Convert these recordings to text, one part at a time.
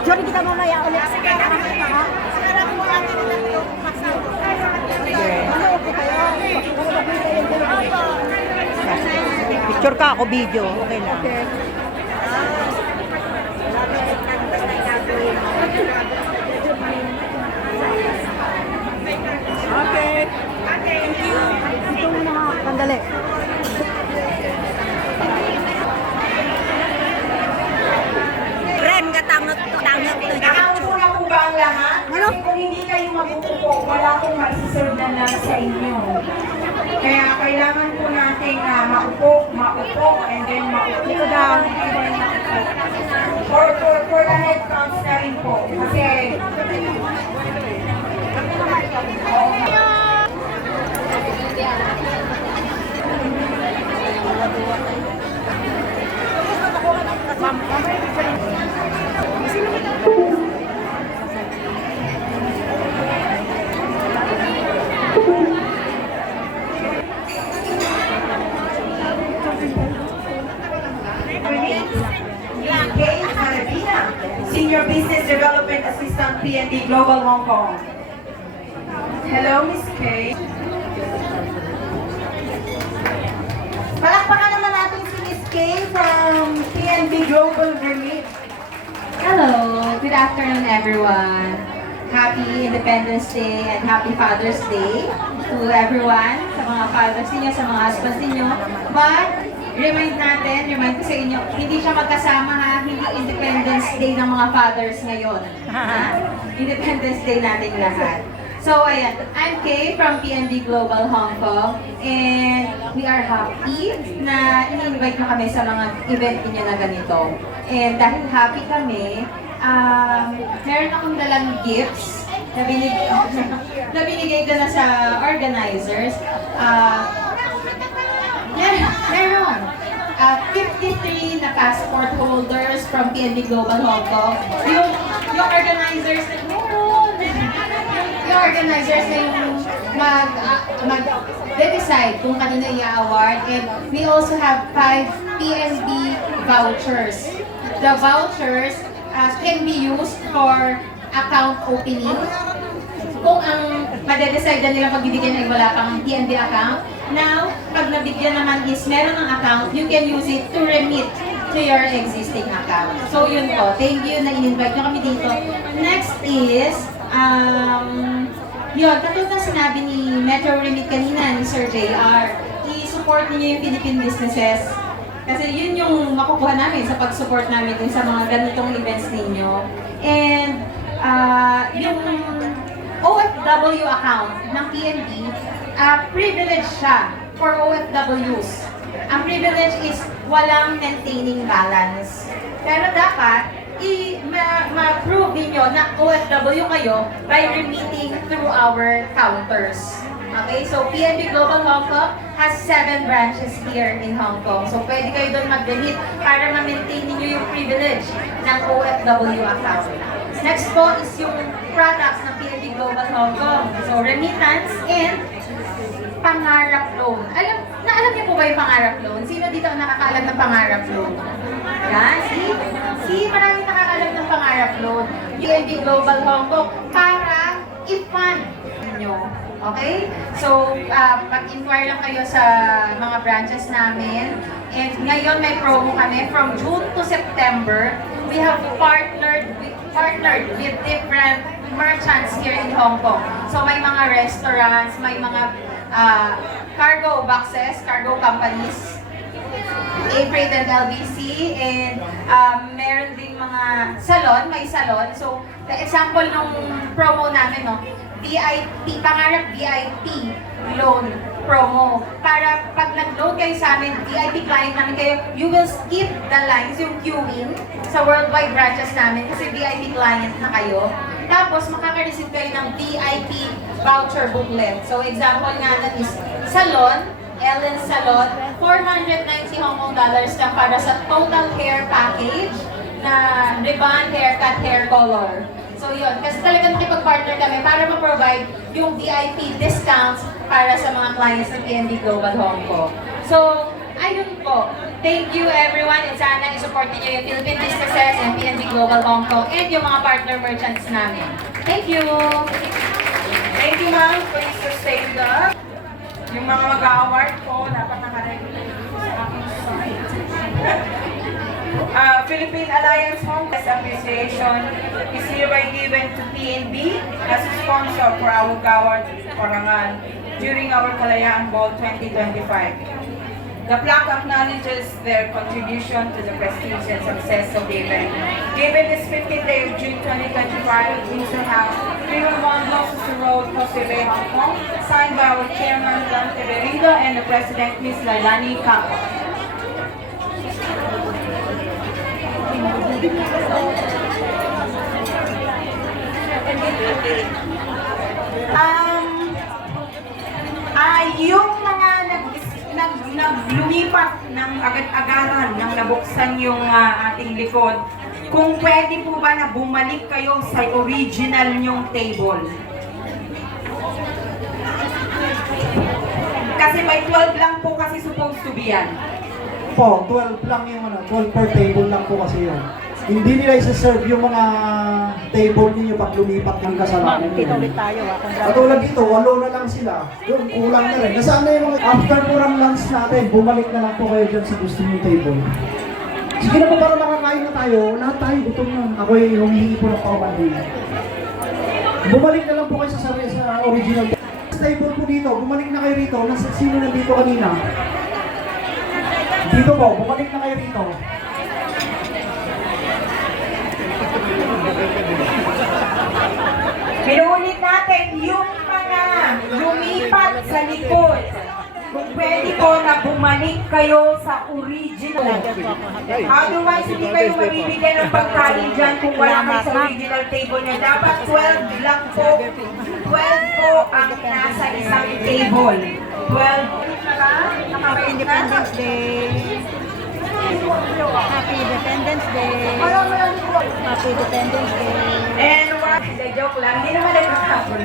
Picture kita mamaya ulit. Sige, Sekarang mo natin ito. picture ka ako, video. Okay lang. Okay. Thank you. Ito muna nga, sandali. Ren, gatangot to. Nakaupo na po ba ang lahat? Ano? Kasi kung hindi kayo mag-upo, wala akong masiserve na lang sa inyo. Kaya kailangan po natin maupo, and then maupo down, and then for the head counts na rin po. Kasi Kay Marabina, Senior Business Development Assistant, PND Global Hong Kong. Hello, Miss Kay. Palakpakan naman natin si Miss Kay from PND Global Remit. Hello, good afternoon everyone. Happy Independence Day and Happy Father's Day to everyone, sa mga fathers niyo, sa mga husbands niyo. But, remind ko sa inyo, hindi siya magkasama ha, hindi Independence Day ng mga fathers ngayon. Independence Day natin lahat. So, ayan, I'm Kay from PND Global Hong Kong, and we are happy na ini-invite mo kami sa mga event niyo na ganito. And dahil happy kami, meron akong dalang gifts na binigay ko na sa organizers. Meron 53 na passport holders from PND Global Hong Kong. Yung organizers na yung mag-decide kung kanino i-award. And we also have 5 PNB vouchers. The vouchers can be used for account opening. Kung ang madedecide na nila pagbibigyan ay wala pang PNB account, now, pag nabigyan naman is meron ng account, you can use it to remit to your existing account. So yun po, thank you na in-invite nyo kami dito. Next is, yun, katulad na sinabi ni Metro Remit kanina, ni Sir JR, i-support niyo yung Philippine businesses. Kasi yun yung makukuha namin sa pag-support namin dun sa mga ganitong events ninyo. And yung OFW account ng PNB, privilege siya for OFWs. Ang privilege is walang maintaining balance. Pero dapat, ma-prove ninyo na OFW kayo by remitting through our counters. Okay, so PNB Global Hong Kong has 7 branches here in Hong Kong. So pwede kayo doon mag-remit para ma-maintain niyo yung privilege ng OFW account. Next po is yung products ng PNB Global Hong Kong. So remittance and pangarap loan. Alam niyo po ba yung pangarap loan? Sino dito ang nakakaalam ng pangarap loan? Yan, see, maraming nakakaalam ng pangarap loan. PNB Global Hong Kong para i-fund nyo. Okay? So, mag-inquire lang kayo sa mga branches namin. And ngayon may promo kami from June to September. We have partnered with different merchants here in Hong Kong. So may mga restaurants, may mga cargo boxes, cargo companies, A-Freight and LBC, and meron ding mga salon, may salon. So, the example nung promo namin, no, VIP, pangarap VIP loan promo. Para pag nag-loan kayo sa amin, VIP client namin kayo, you will skip the lines, yung queuing sa worldwide branches namin kasi VIP client na kayo. Tapos, makaka-receive kayo ng VIP voucher booklet. So, example nga nun is salon, Ellen Salon, 490 Hong Kong dollars lang para sa total hair package na ribbon, hair haircut, hair color. So yun, kasi talaga nakipag-partner kami para ma-provide yung VIP discounts para sa mga clients ng PNB Global Hong Kong. So, ayun po. Thank you everyone and sana i-support niyo yung Philippine businesses and PNB Global Hong Kong and yung mga partner merchants namin. Thank you! Thank you, ma'am. Please sustain the... Yung mga mag-award ko, dapat nakarecord sa aking site. Philippine Alliance Hong Kong Appreciation is hereby given to PNB as a sponsor for our Gawad Orangan during our Kalayaan Ball 2025. The plaque acknowledges their contribution to the prestige and success of the event. Given this 15th day of June 2025, Windsor House, 311 Gloucester Road, Costa Bay, Hong Kong, signed by our Chairman, Don Teverino, and the President, Ms. Lailani Campo. Yung mga naglumipat ng agad-agaran nang nabuksan yung ating likod, kung pwede po ba na bumalik kayo sa original nyong table? Kasi may 12 lang po kasi supposed to be yan. Po, 12 lang yung 12 per table lang po kasi yun. Hindi nila isa-serve yung mga table ninyo pag lumipat ng kasalanan Kita nyo. ulit tayo. Katulad dito, 8 na lang sila. Yung kulang na rin. Nasaan na yung mga after kurang lunch natin, bumalik na lang po kayo dyan sa gusto nyo table. Sige na po para makakain na tayo. Lahat tayo gutom na. Ako'y humihingi po ng paumanhin. Bumalik na lang po kayo sa original table po dito. Bumalik na kayo rito. Sino nandito kanina? Dito po, bumalik na kayo rito. Pinuulit natin yung mga lumipat sa likod. Kung pwede po na bumalik kayo sa original. Otherwise, hindi kayo mabibigyan ng pagkain dyan kung wala kayo sa original table niya. Dapat 12 lang po. 12 po ang nasa isang table. 12. Happy Independence Day. Happy Independence Day. Happy Independence Day. And what? Joke lang. Hindi naman nagkakabol.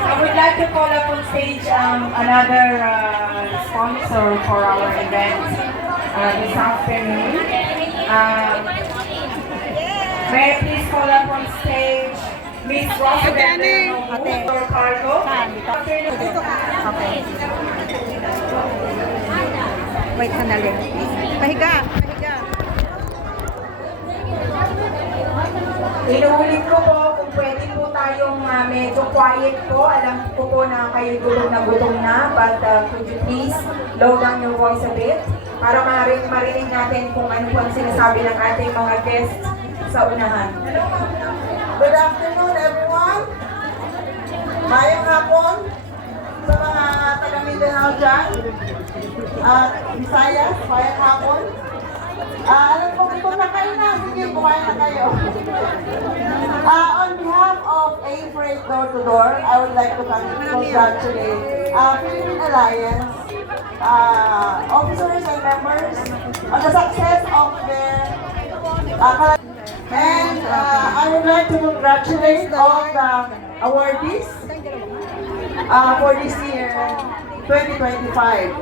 I would like to call up on stage another sponsor for our event this afternoon. May I please call up on stage Miss Rosa Dr. Carlo. Okay. Wait, sandali. Pahiga. Pahiga. Inuulit ko po kung pwede po tayong medyo quiet po. Alam ko po na kayo gutom na, but could you please low down your voice a bit para marinig natin kung ano po ang sinasabi ng ating mga guests sa unahan. Good afternoon, everyone. Mayang hapon sa mga taga-Mindanao dyan. Visayas, mayang hapon. Alam ko, gutom na kayo na. Sige, kumain na kayo. On behalf of A-Freight Door to Door, I would like to congratulate Philippine Alliance officers and members on the success of their and I would like to congratulate all the awardees for this year, 2025.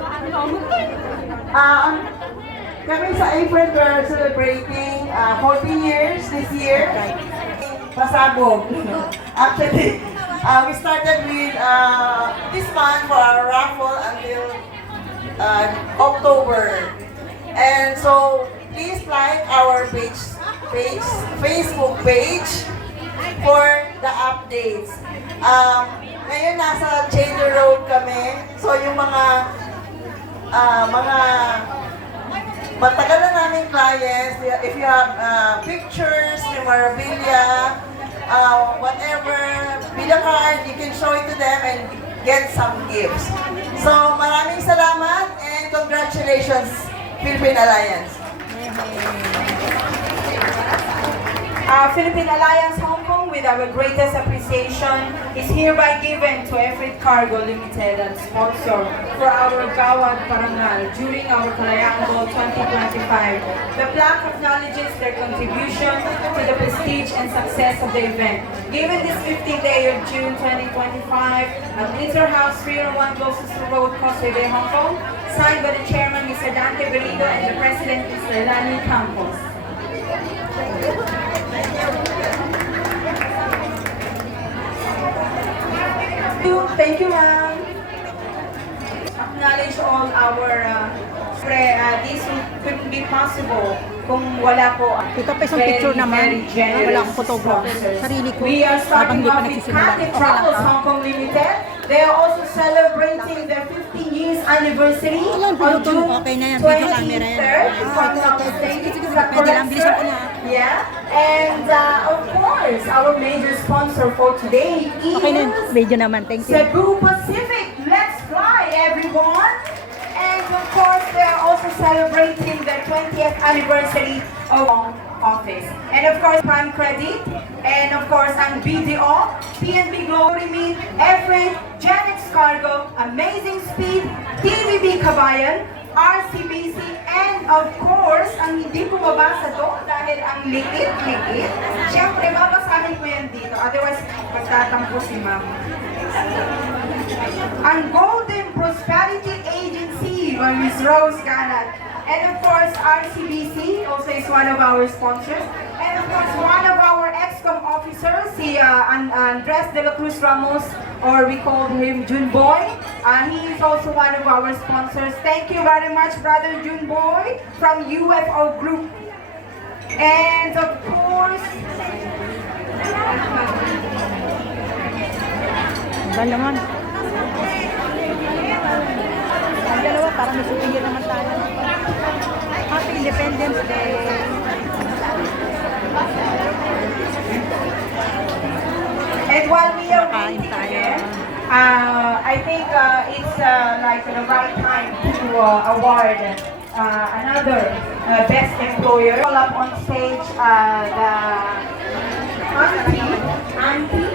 Kami sa A-Freight, we're celebrating 14 years this year. Pasabog. Actually, we started with this month for our raffle until October. And so, please like our Facebook page for the updates. Ngayon nasa Changer Road kami. So yung mga matagal na namin clients, if you have pictures, memorabilia, whatever, video card, you can show it to them and get some gifts. So maraming salamat and congratulations, Philippine Alliance. Philippine Alliance Hong Kong, with our greatest appreciation, is hereby given to A-Freight Cargo Limited as sponsor for our Gawad Parangal during our Kalayaan Ball 2025. The plaque acknowledges their contribution to the prestige and success of the event. Given this 15th day of June 2025 at Windsor House 301 Gloucester Road, Causeway Bay, Hong Kong, signed by the chairman, Mr. Dante Berido, and the president, Mr. Lani Campos. Thank you, ma'am. Acknowledge all our this couldn't be possible kung wala po. Ito pa isang picture naman. Wala akong photographer. Sarili ko. We are Habang starting hindi pa off with nagsisimula. Cathay Okay lang Travels ka? Hong Kong Limited. They are also celebrating their 15 years anniversary Ayun, on ito. June Okay na yan. Video camera yan. 23rd. If I'm not Sige, mistaken. sige, Is sige. that Pwede lang. correct, Bilisan sir? ko na. Yeah. And of course, our major sponsor for today is Okay na yun. Video naman. Thank you. Cebu Pacific. Let's fly, everyone! And of course, they are also celebrating their 20th anniversary of office. And of course, Prime Credit, and of course, ang BDO, PNB Glory Meet, Everett, Genex Cargo, Amazing Speed, TVB Kabayan, RCBC, and of course, ang hindi ko mabasa doon dahil ang liit-liit. Siyempre, babasahin ko yan dito. Otherwise, magtatampo si ma'am. Ang Golden Prosperity Agency by Ms. Rose Galat. And of course, RCBC also is one of our sponsors. And of course, one of our ExCom officers, si Andres de la Cruz Ramos, or we call him Jun Boy. He is also one of our sponsors. Thank you very much, Brother Jun Boy from UFO Group. And of course, Ba naman? Ang dalawa, parang may souvenir naman tayo. Happy Independence Day! and while we are Kakain waiting tayo. again, I think it's like the right time to award another best employer. Call up on stage the auntie.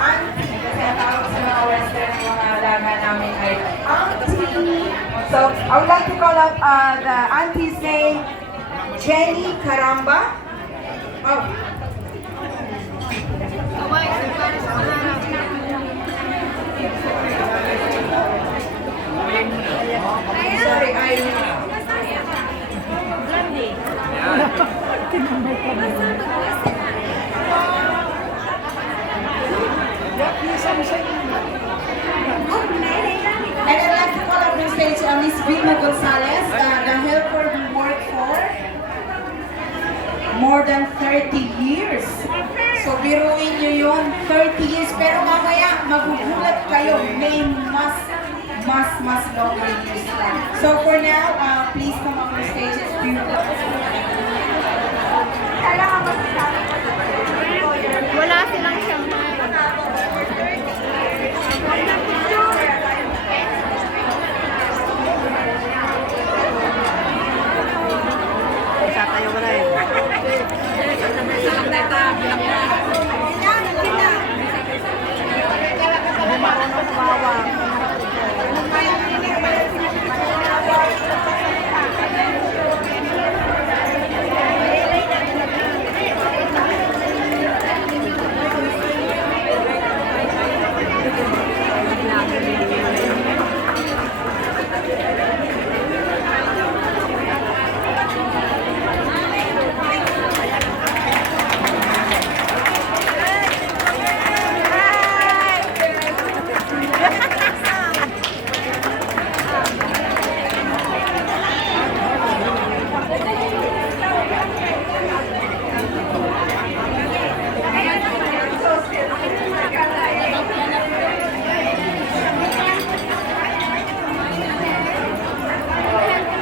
Auntie, kasi ang tawag sa mga western mga alaga namin ay auntie. So, I would like to call up the auntie's name, Jenny Caramba. Oh. Sorry, And I'd like to call up on stage Miss Vilma Gonzalez, the helper who worked for more than 30 years. So, biruin nyo yun, 30 years. Pero mamaya, magugulat kayo, may mas longer years lang. So, for now, please come up on stage. It's beautiful. Wala silang siyang tayo wala eh.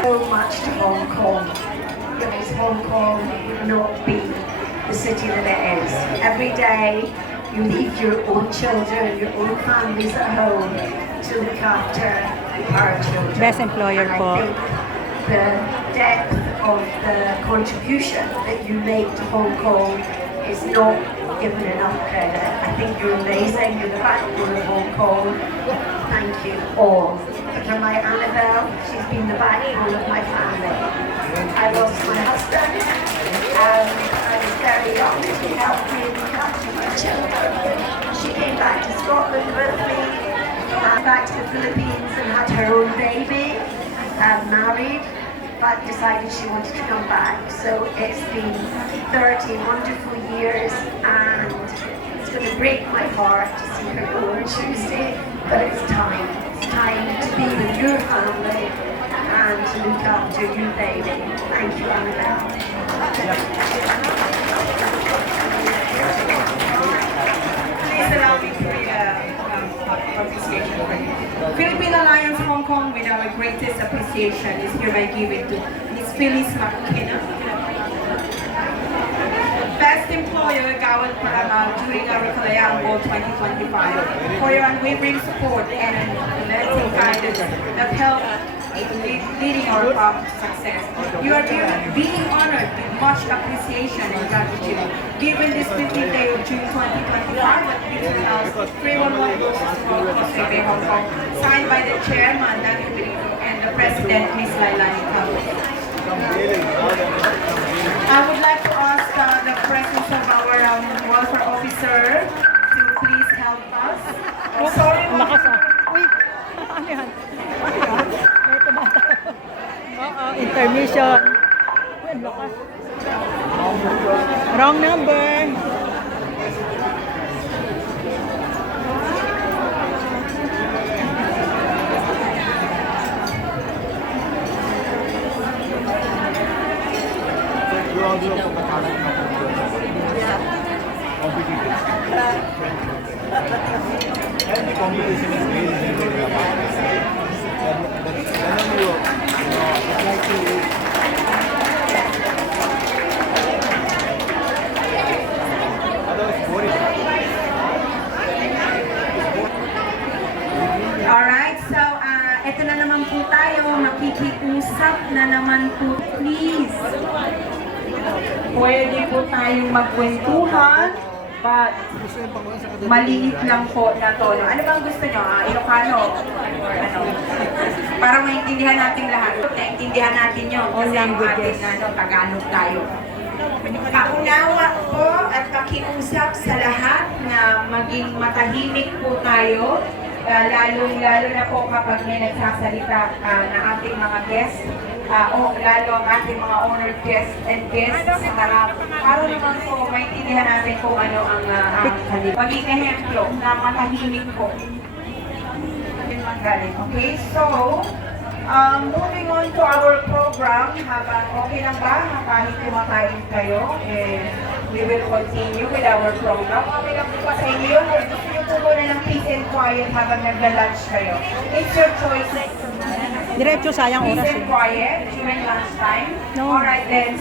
So much to Hong Kong. Because Hong Kong would not be the city that it is. Every day you leave your own children, your own families at home to look after our children. Best employer And po. I think the depth of the contribution that you make to Hong Kong is not not given enough credit. I think you're amazing. You're the backbone of Hong Kong. Thank you all. For my Annabelle, she's been the backbone of my family. I lost my husband. I was very young. She helped me look after my children. She came back to Scotland with me, back to the Philippines and had her own baby, married, but decided she wanted to come back. So it's been 30 wonderful years, and it's going to break my heart to see her go on Tuesday, but it's time. It's time to be with your family and to look after your baby. Thank you, Annabelle. Please allow me to read a appreciation for you. Philippine Alliance Hong Kong, with our greatest appreciation, is hereby given to Ms. Phyllis McKenna, Best Employer Gawad Parangal during our Kalayaan Ball 2025, for your unwavering support and unrelenting guidance that helped leading our path to success. You are being honored with much appreciation and gratitude. Given this 15th day of June 2025 at Beaton House, 311 Roses Road, Causeway Bay, Hong Kong, signed by the Chairman, Daniel Benito, and the President, Ms. Lailani Cao. I would like to ask the presence of our welfare officer to please help us. Oh, sorry, Lakas ah. Uy, ano yan? May tumata. Oo, intermission. Uy, ang lakas. Wrong number. Alright, so ito na naman po tayo, makikiusap na naman po, please. Pwede po tayong magkwentuhan, but maliit lang po na tono. Ano bang gusto nyo? Ilocano? Or ano? Para maintindihan natin lahat. Naintindihan natin yun. Kasi yung ating Tagalog tayo. Paunawa po at pakiusap sa lahat na maging matahimik po tayo. Lalo na po kapag may nagsasalita na ating mga guests, o lalo ang ating mga honored guests and guests sa harap. Para naman po maintindihan natin kung ano ang kanila. Maging ehemplo na matahimik po. Okay, so, moving on to our program, habang okay lang ba? Kahit kumakain kayo, we will continue with our program. Okay lang po ba sa inyo yun? Or gusto nyo po muna ng peace and quiet habang nagla-lunch kayo? It's your choice. Diretso, sayang Peace oras and eh. quiet during lunchtime. No. Alright then.